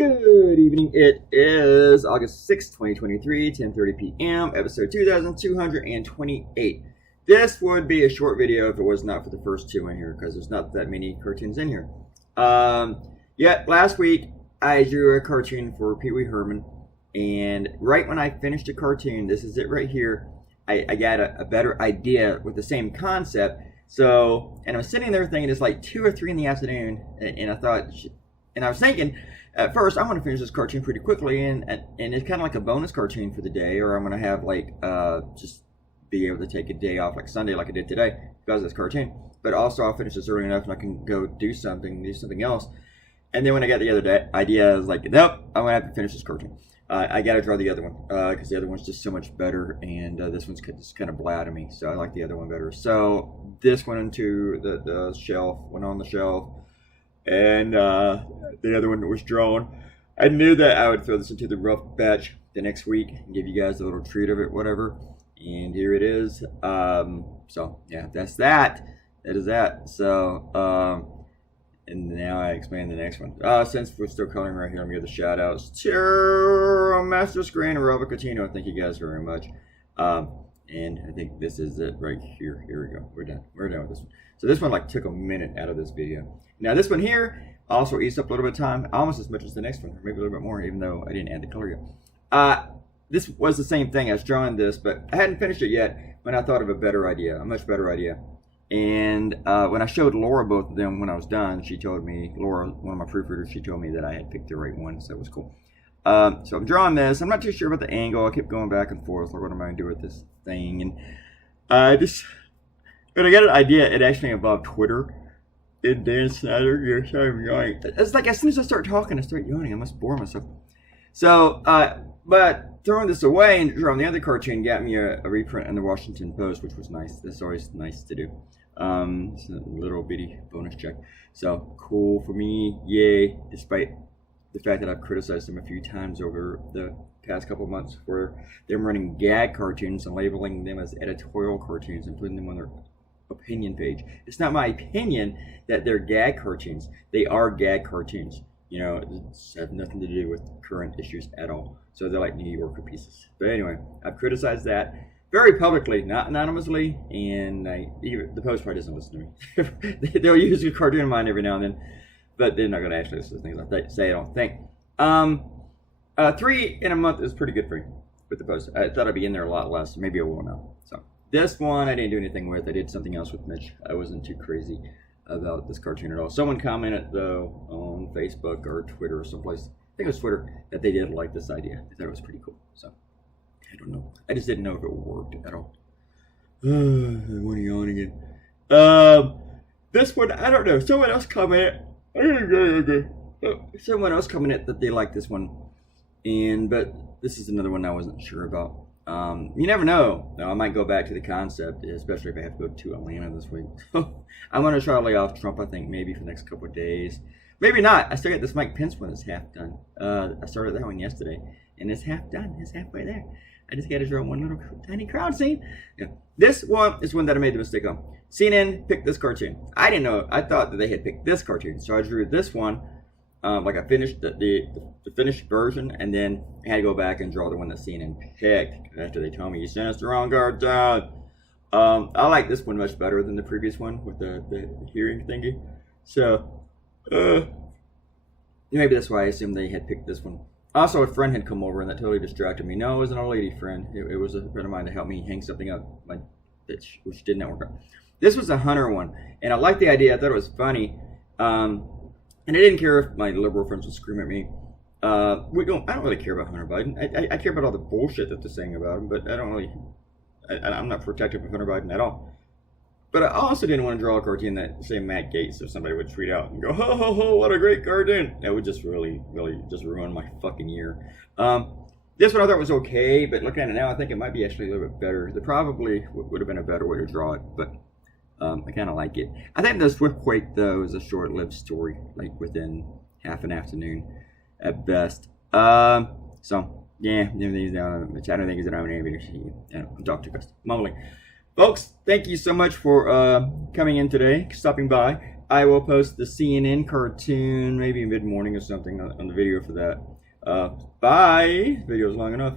Good evening. It is August 6th, 2023, 10:30 p.m., episode 2228. This would be a short video if it was not for the first two in here, because there's not that many cartoons in here. Yet last week I drew a cartoon for Pee Wee Herman, and right when I finished the cartoon, this is it right here, I got a better idea with the same concept. So, and I was sitting there thinking it's like 2 or 3 in the afternoon, and I thought, and I was thinking, at first, I want to finish this cartoon pretty quickly, and it's kind of like a bonus cartoon for the day, or I'm going to have like, just be able to take a day off like Sunday like I did today because of this cartoon. But also I'll finish this early enough and I can go do something else. And then when I got the other idea, I was like, nope, I'm going to have to finish this cartoon. I got to draw the other one because the other one's just so much better, and this one's just kind of blah to me, so I like the other one better. So this went into the shelf, went on the shelf, and the other one was drawn. I knew that I would throw this into the rough batch the next week and give you guys a little treat of it, whatever. And here it is. So yeah, that's that. That is that. So and now I explain the next one. Since we're still coloring right here, let me give the shout outs to Master Screen and Robert Catino. Thank you guys very much. And I think this is it right here. Here we go. We're done. We're done with this one. So this one like took a minute out of this video. Now this one here also eats up a little bit of time, almost as much as the next one, or maybe a little bit more, even though I didn't add the color yet. This was the same thing. I was drawing this, but I hadn't finished it yet when I thought of a better idea, a much better idea. And when I showed Laura both of them when I was done, she told me, Laura, one of my proofreaders, she told me that I had picked the right one, so it was cool. So I'm drawing this. I'm not too sure about the angle. I kept going back and forth, like what am I going to do with this thing? And when I got an idea, it actually involved Twitter. And Dan Snyder, yes, I'm yawning. It's like as soon as I start talking, I start yawning. I must bore myself. So, but throwing this away and drawing the other cartoon got me a reprint in the Washington Post, which was nice. That's always nice to do. It's a little bitty bonus check. So, cool for me. Yay. Despite the fact that I've criticized them a few times over the past couple of months for them running gag cartoons and labeling them as editorial cartoons and putting them on their opinion page. It's not my opinion that they're gag cartoons. They are gag cartoons. You know, it has nothing to do with current issues at all. So they're like New Yorker pieces. But anyway, I've criticized that very publicly, not anonymously, and even the Post probably doesn't listen to me. They'll use a cartoon of mine every now and then, but they're not going to actually listen to things I say, I don't think. 3 in a month is pretty good for me with the Post. I thought I'd be in there a lot less. Maybe I will now. So this one I didn't do anything with. I did something else with Mitch. I wasn't too crazy about this cartoon at all. Someone commented though on Facebook or Twitter or someplace, I think it was Twitter, that they did like this idea. I thought it was pretty cool. So I don't know. I just didn't know if it worked at all. I want to yawn again. This one, I don't know. Someone else commented. Someone else commented that they liked this one, but this is another one I wasn't sure about. You never know. I might go back to the concept, especially if I have to go to Atlanta this week. I'm going to try to lay off Trump, I think, maybe for the next couple of days. Maybe not. I still got this Mike Pence one that's half done. I started that one yesterday, and it's half done. It's halfway there. I just got to draw one little tiny crowd scene. Yeah. This one is one that I made the mistake on. CNN picked this cartoon. I didn't know. I thought that they had picked this cartoon, so I drew this one. Like I finished the finished version, and then I had to go back and draw the one that CNN picked after they told me you sent us the wrong cartoon. I like this one much better than the previous one with the hearing thingy. So maybe that's why I assumed they had picked this one. Also, a friend had come over and that totally distracted me. No, it wasn't a lady friend. It was a friend of mine to help me hang something up, which did not work out. This was a Hunter one, and I liked the idea. I thought it was funny. And I didn't care if my liberal friends would scream at me. I don't really care about Hunter Biden. I care about all the bullshit that they're saying about him, but I'm not protective of Hunter Biden at all. But I also didn't want to draw a cartoon that, say, Matt Gaetz, if somebody would tweet out and go, ho, ho, ho, what a great cartoon. That would just really just ruin my fucking year. This one I thought was okay, but looking at it now, I think it might be actually a little bit better. There probably would have been a better way to draw it, but I kind of like it. I think the Swiftquake, though, is a short-lived story, like within half an afternoon at best. So, yeah, everything's down. I don't think it's an own name. I'm talking too fast. Mumbling. Folks, thank you so much for coming in today, stopping by. I will post the CNN cartoon maybe mid-morning or something on the video for that. Bye. Video's long enough.